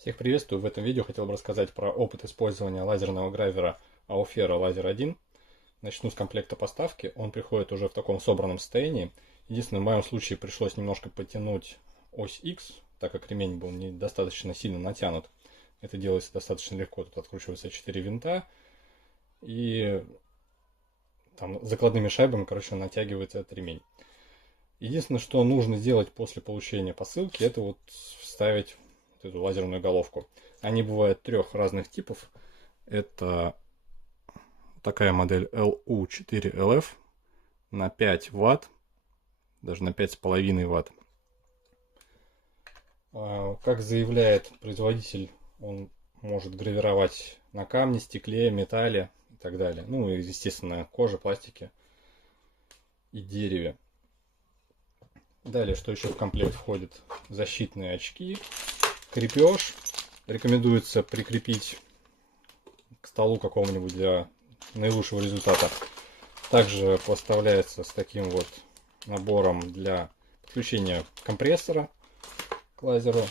Всех приветствую! В этом видео хотел бы рассказать про опыт использования лазерного гравера Aufera Laser 1. Начну с комплекта поставки. Он приходит уже в таком собранном состоянии. Единственное, в моем случае пришлось немножко подтянуть ось X, так как ремень был недостаточно сильно натянут. Это делается достаточно легко. Тут откручиваются 4 винта и там закладными шайбами, натягивается этот ремень. Единственное, что нужно сделать после получения посылки, это вот вставить эту лазерную головку. Они бывают трех разных типов. Это такая модель LU4LF на 5 Вт, даже на 5,5 Вт. Как заявляет производитель, он может гравировать на камне, стекле, металле и так далее. Ну и, естественно, коже, пластике и дереве. Далее, что еще в комплект входит? Защитные очки, крепеж. Рекомендуется прикрепить к столу какому-нибудь для наилучшего результата. Также поставляется с таким вот набором для подключения компрессора к лазеру.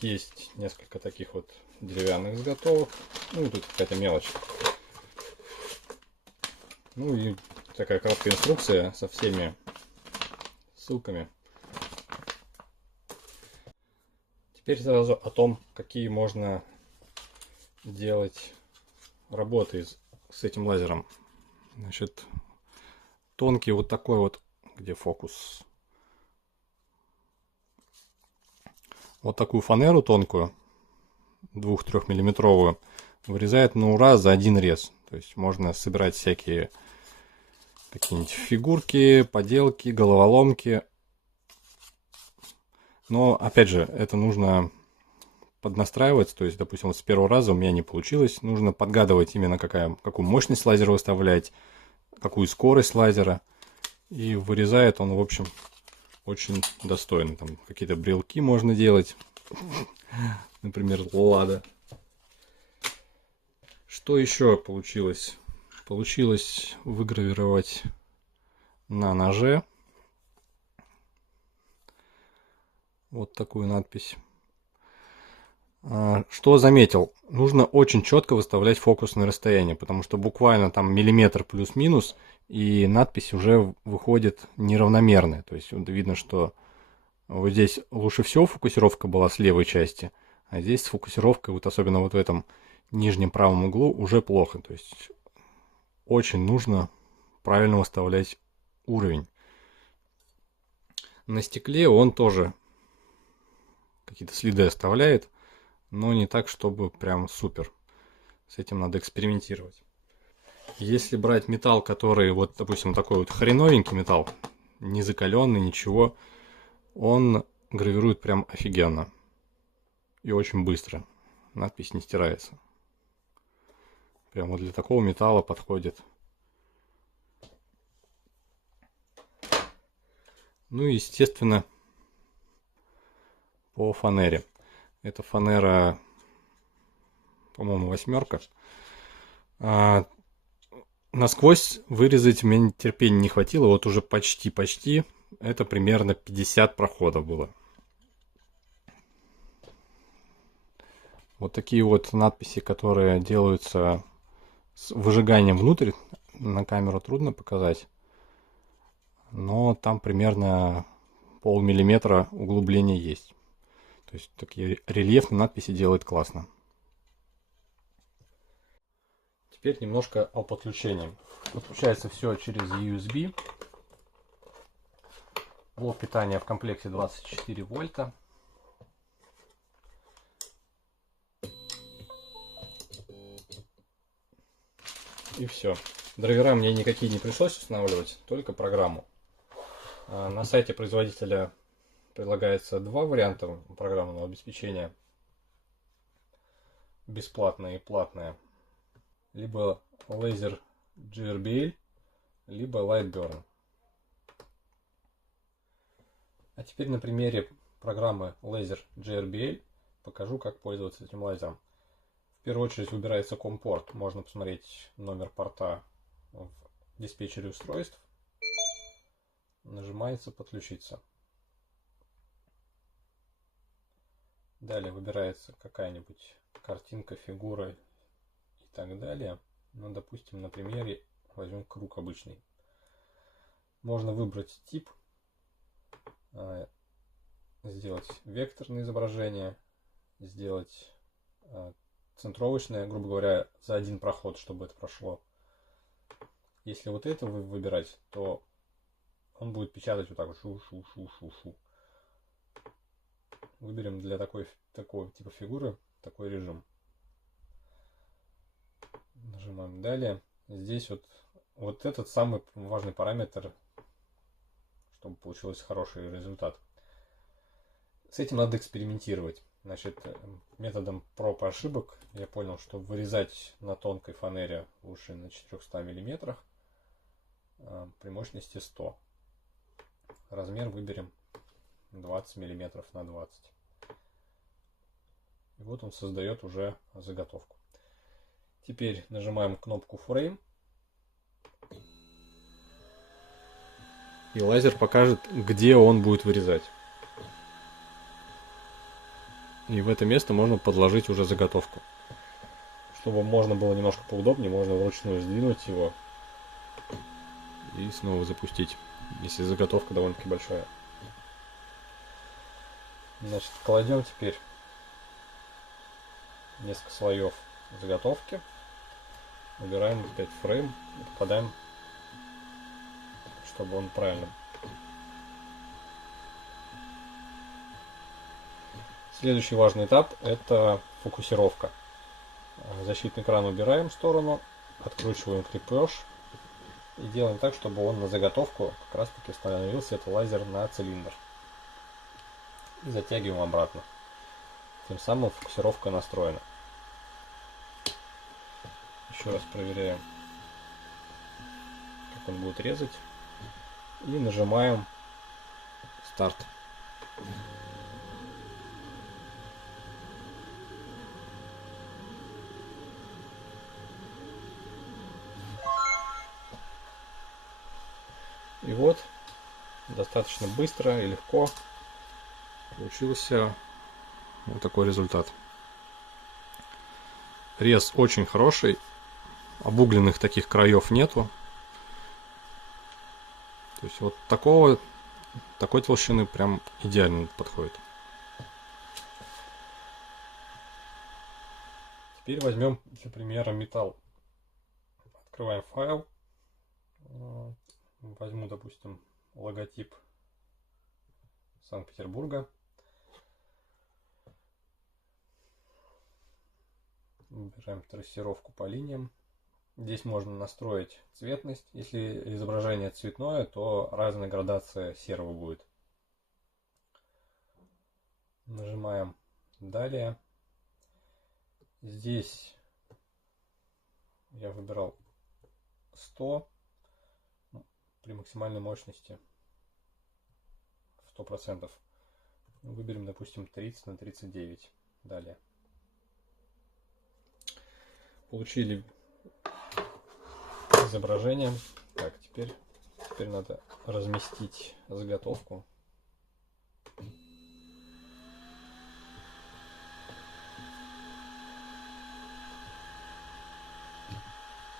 Есть несколько таких вот деревянных заготовок. Ну и тут какая-то мелочь. Ну и такая короткая инструкция со всеми ссылками. Теперь сразу о том, какие можно делать работы с этим лазером. Значит, тонкий вот такой вот, где фокус. Вот такую фанеру тонкую, 2-3 миллиметровую, вырезает на ура за один рез. То есть можно собирать всякие какие-нибудь фигурки, поделки, головоломки. Но, опять же, это нужно поднастраивать. То есть, допустим, вот с первого раза у меня не получилось. Нужно подгадывать именно какую мощность лазера выставлять, какую скорость лазера. И вырезает он, в общем, очень достойно. Там какие-то брелки можно делать. Например, лада. Что еще получилось? Получилось выгравировать на ноже вот такую надпись. Что заметил? Нужно очень четко выставлять фокусное расстояние, потому что буквально там миллиметр плюс-минус, и надпись уже выходит неравномерная. То есть вот видно, что вот здесь лучше всего фокусировка была с левой части, а здесь с фокусировкой, вот особенно вот в этом нижнем правом углу, уже плохо. То есть очень нужно правильно выставлять уровень. На стекле он тоже какие-то следы оставляет, но не так, чтобы прям супер. С этим надо экспериментировать. Если брать металл, который, вот, допустим, такой вот хреновенький металл, не закаленный, ничего, он гравирует прям офигенно. И очень быстро. Надпись не стирается. Прям вот для такого металла подходит. Ну и, естественно, по фанере. Это фанера, по-моему, 8. Насквозь вырезать мне терпения не хватило. Вот уже почти. Это примерно 50 проходов было. Вот такие вот надписи, которые делаются с выжиганием внутрь. На камеру трудно показать. Но там примерно полмиллиметра углубления есть. То есть такие рельефные надписи делает классно. Теперь немножко о подключении. Подключается все через USB. Блок питания в комплекте 24 вольта. И все. Драйвера мне никакие не пришлось устанавливать, только программу. На сайте производителя предлагается два варианта программного обеспечения. Бесплатное и платное. Либо Laser GRBL, либо Lightburn. А теперь на примере программы Laser GRBL покажу, как пользоваться этим лазером. В первую очередь выбирается COM-порт. Можно посмотреть номер порта в диспетчере устройств. Нажимается «Подключиться». Далее выбирается какая-нибудь картинка, фигура и так далее. Ну, допустим, на примере возьмем круг обычный. Можно выбрать тип, сделать векторное изображение, сделать центровочное, грубо говоря, за один проход, чтобы это прошло. Если вот это выбирать, то он будет печатать вот так вот шу-шу-шу-шу-шу. Выберем для такого типа фигуры такой режим. Нажимаем далее. Здесь вот этот самый важный параметр, чтобы получился хороший результат. С этим надо экспериментировать. Значит, методом проб и ошибок я понял, что вырезать на тонкой фанере лучше на 400 мм при мощности 100. Размер выберем 20 мм на 20. И вот он создает уже заготовку. Теперь нажимаем кнопку Frame. И лазер покажет, где он будет вырезать. И в это место можно подложить уже заготовку. Чтобы можно было немножко поудобнее, можно вручную сдвинуть его и снова запустить, если заготовка довольно-таки большая. Значит, кладем теперь несколько слоев заготовки. Выбираем опять фрейм и попадаем, чтобы он правильно. Следующий важный этап — это фокусировка. Защитный экран убираем в сторону, откручиваем крепеж и делаем так, чтобы он на заготовку как раз таки становился, это лазер, на цилиндр. И затягиваем обратно. Тем самым фокусировка настроена. Еще раз проверяем, как он будет резать. И нажимаем старт. И вот, достаточно быстро и легко получился вот такой результат. Рез очень хороший, обугленных таких краев нету. То есть вот такой толщины прям идеально подходит. Теперь возьмем для примера металл. Открываем файл. Возьму, допустим, логотип Санкт-Петербурга. Выбираем трассировку по линиям. Здесь можно настроить цветность. Если изображение цветное, то разная градация серого будет. Нажимаем далее. Здесь я выбирал 100 при максимальной мощности в 100%. Выберем, допустим, 30 на 39. Далее. Получили изображение. Так, теперь надо разместить заготовку.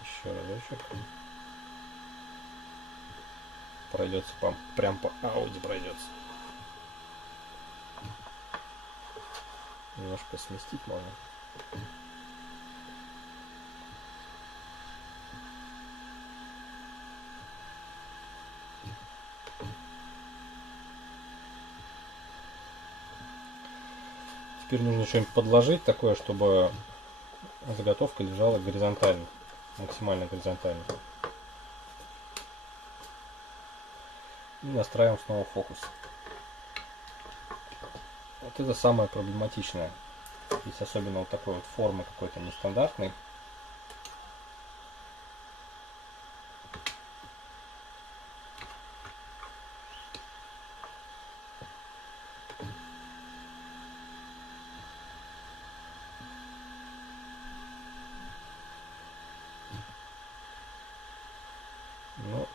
Еще разочек. Пройдется прям по ауди пройдется. Немножко сместить можно. Теперь нужно что-нибудь подложить такое, чтобы заготовка лежала горизонтально, максимально горизонтально. И настраиваем снова фокус. Вот это самое проблематичное. Здесь особенно вот такой вот формы какой-то нестандартный. Ну,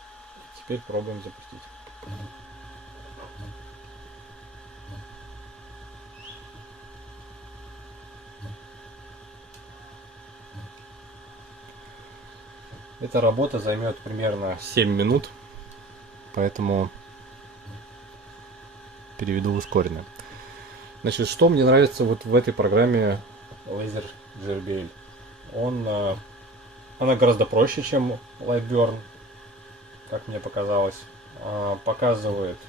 теперь пробуем запустить. Эта работа займет примерно 7 минут, поэтому переведу в ускоренное. Значит, что мне нравится вот в этой программе Laser JBL? Она гораздо проще, чем Lightburn, как мне показалось. Показывает,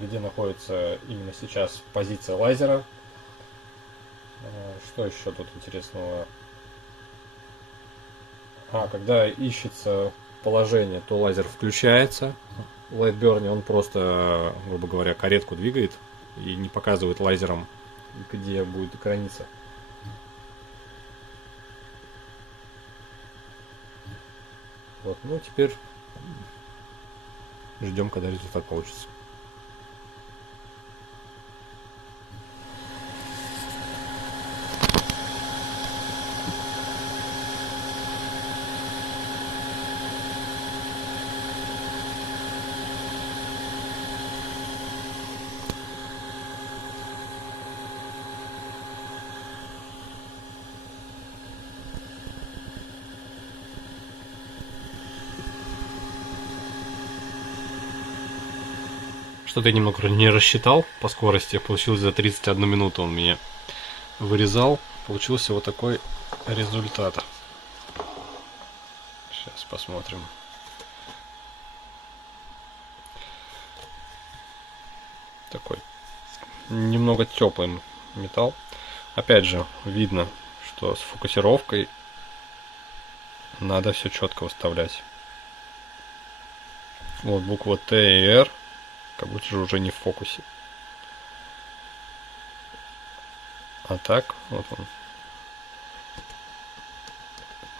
где находится именно сейчас позиция лазера. Что еще тут интересного? Когда ищется положение, то лазер включается. В Lightburn он просто, грубо говоря, каретку двигает и не показывает лазером, где будет граница. Вот, ну теперь ждем, когда результат получится. Что-то я немного не рассчитал по скорости. Получилось за 31 минуту он меня вырезал. Получился вот такой результат. Сейчас посмотрим. Такой немного теплый металл. Опять же, видно, что с фокусировкой надо все четко выставлять. Вот буква Т и Р как будто же уже не в фокусе. А так, вот он.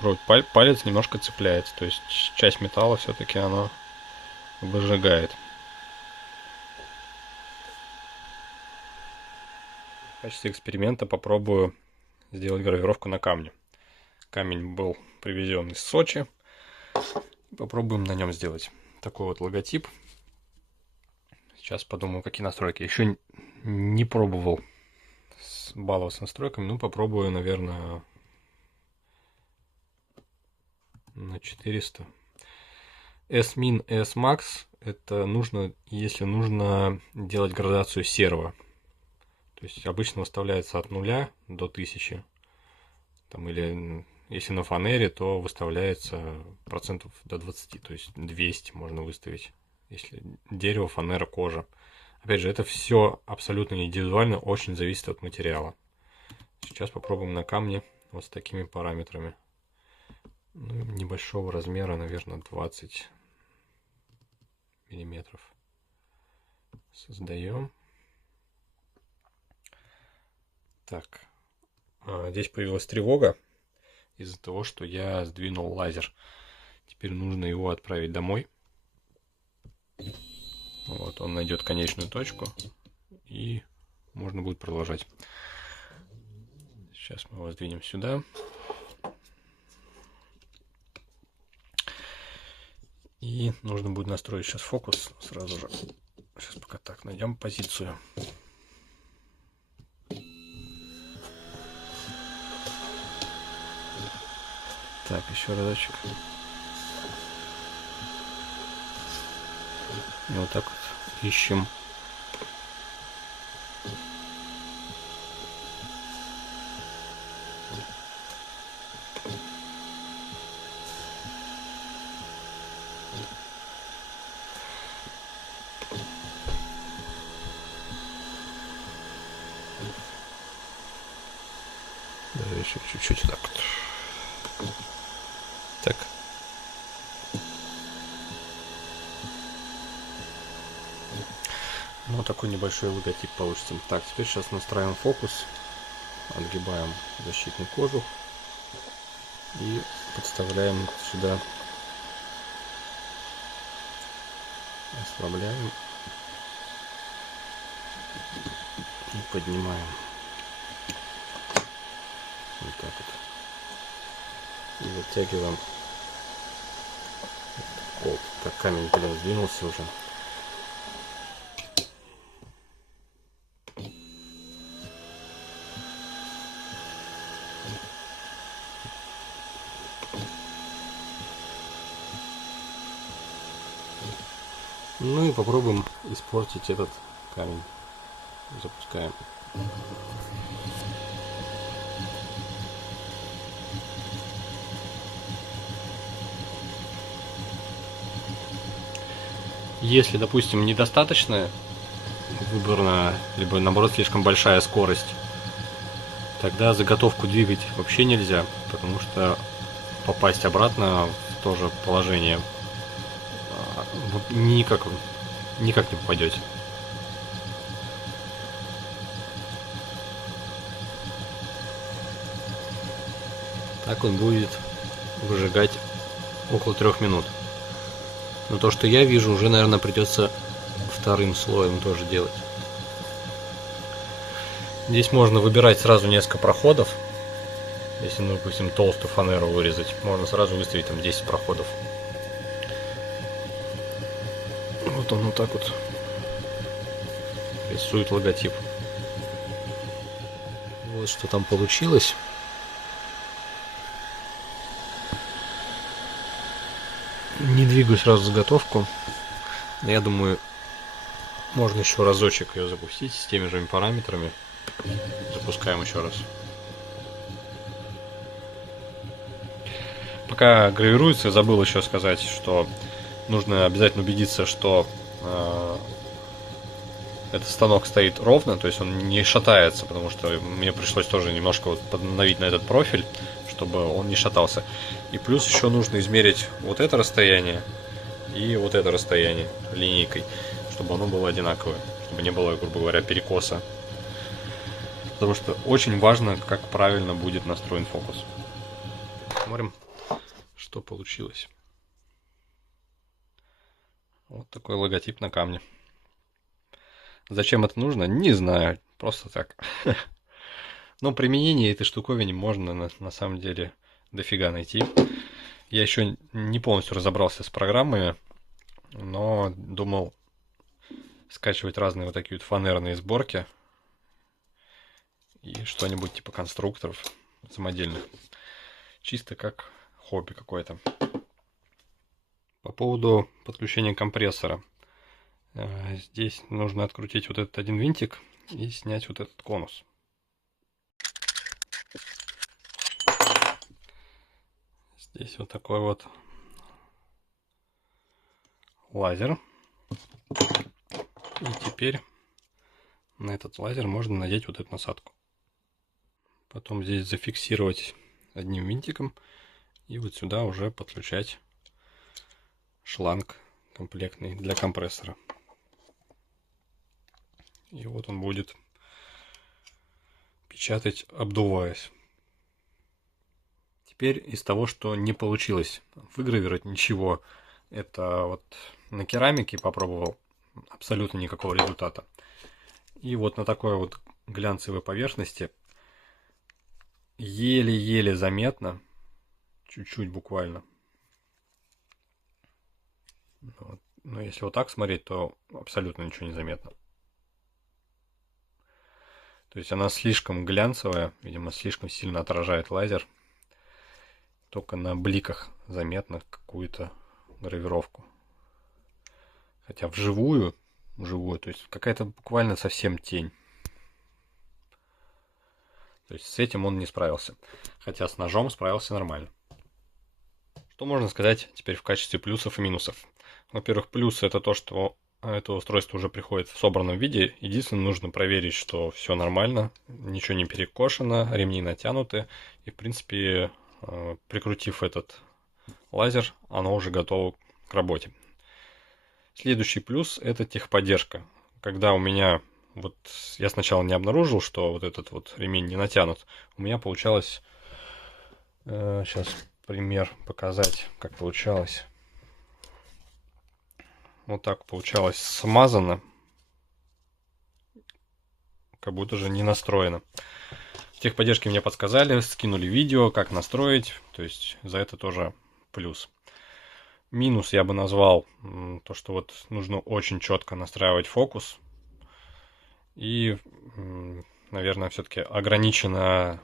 Вроде палец немножко цепляется, то есть часть металла все-таки она выжигает. В качестве эксперимента попробую сделать гравировку на камне. Камень был привезен из Сочи. Попробуем на нем сделать такой вот логотип. Сейчас подумаю, какие настройки. Еще не пробовал баллов с настройками. Ну, попробую, наверное, на 400. S-Min и S-Max это нужно, если нужно делать градацию серого. То есть обычно выставляется от 0 до 1000. Там, или если на фанере, то выставляется процентов до 20. То есть 200 можно выставить. Если дерево, фанера, кожа. Опять же, это все абсолютно индивидуально, очень зависит от материала. Сейчас попробуем на камне вот с такими параметрами. Ну, небольшого размера, наверное, 20 миллиметров. Создаем. Так, здесь появилась тревога из-за того, что я сдвинул лазер. Теперь нужно его отправить домой. Вот, он найдет конечную точку, и можно будет продолжать. Сейчас мы его сдвинем сюда. И нужно будет настроить сейчас фокус сразу же. Сейчас пока так, найдем позицию. Так, еще разочек. И вот так вот ищем. Даже еще чуть-чуть так вот. Так. Ну, вот такой небольшой логотип получится. Так, теперь сейчас настраиваем фокус. Отгибаем защитный кожух. И подставляем сюда. Ослабляем. И поднимаем. Вот так вот. И вытягиваем. О, так камень, блин, сдвинулся уже. Ну и попробуем испортить этот камень. Запускаем. Если, допустим, недостаточно выбрана, либо наоборот слишком большая скорость, тогда заготовку двигать вообще нельзя, потому что попасть обратно в то же положение никак не попадете. Так он будет выжигать около 3 минут. Но то, что я вижу, уже, наверное, придется вторым слоем тоже делать. Здесь можно выбирать сразу несколько проходов. Если, ну, допустим, толстую фанеру вырезать, можно сразу выставить там 10 проходов. Вот он вот так вот рисует логотип. Вот что там получилось. Не двигаю сразу заготовку. Я думаю, можно еще разочек ее запустить с теми же параметрами. Запускаем еще раз. Пока гравируется, забыл еще сказать, что нужно обязательно убедиться, что этот станок стоит ровно, то есть он не шатается, потому что мне пришлось тоже немножко вот подновить на этот профиль, чтобы он не шатался. И плюс еще нужно измерить вот это расстояние и вот это расстояние линейкой, чтобы оно было одинаковое, чтобы не было, грубо говоря, перекоса. Потому что очень важно, как правильно будет настроен фокус. Смотрим, что получилось. Вот такой логотип на камне. Зачем это нужно? Не знаю. Просто так. Но применение этой штуковине можно на самом деле дофига найти. Я еще не полностью разобрался с программами, но думал скачивать разные вот такие вот фанерные сборки и что-нибудь типа конструкторов самодельных. Чисто как хобби какое-то. По поводу подключения компрессора. Здесь нужно открутить вот этот один винтик и снять вот этот конус. Здесь вот такой вот лазер. И теперь на этот лазер можно надеть вот эту насадку. Потом здесь зафиксировать одним винтиком и вот сюда уже подключать шланг комплектный для компрессора. И вот он будет печатать, обдуваясь. Теперь из того, что не получилось выгравировать ничего, это вот на керамике попробовал, абсолютно никакого результата. И вот на такой вот глянцевой поверхности еле-еле заметно, чуть-чуть буквально. Вот. Но если вот так смотреть, то абсолютно ничего не заметно. То есть она слишком глянцевая, видимо, слишком сильно отражает лазер. Только на бликах заметно какую-то гравировку. Хотя вживую, то есть какая-то буквально совсем тень. То есть с этим он не справился. Хотя с ножом справился нормально. Что можно сказать теперь в качестве плюсов и минусов? Во-первых, плюсы это то, что это устройство уже приходит в собранном виде. Единственное, нужно проверить, что все нормально, ничего не перекошено, ремни натянуты. И, в принципе, прикрутив этот лазер, оно уже готово к работе. Следующий плюс это техподдержка. Когда у меня, вот я сначала не обнаружил, что вот этот вот ремень не натянут, у меня получалось, сейчас пример показать, как получалось. Вот так получалось смазано, как будто же не настроено. В техподдержке мне подсказали, скинули видео, как настроить, то есть за это тоже плюс. Минус я бы назвал то, что вот нужно очень четко настраивать фокус. И, наверное, все-таки ограничено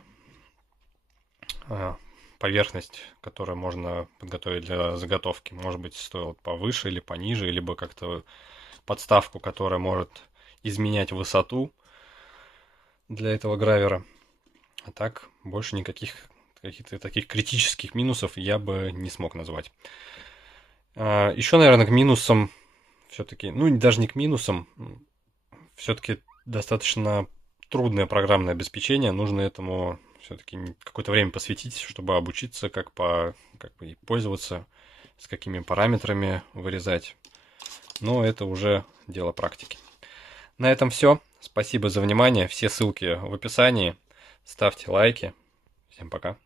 поверхность, которую можно подготовить для заготовки, может быть, стоит повыше или пониже, либо как-то подставку, которая может изменять высоту для этого гравера. А так, больше никаких каких-то таких критических минусов я бы не смог назвать. Еще, наверное, к минусам все-таки, ну, даже не к минусам, все-таки достаточно трудное программное обеспечение. Нужно этому все-таки какое-то время посвятить, чтобы обучиться, как бы и пользоваться, с какими параметрами вырезать. Но это уже дело практики. На этом все. Спасибо за внимание. Все ссылки в описании. Ставьте лайки. Всем пока.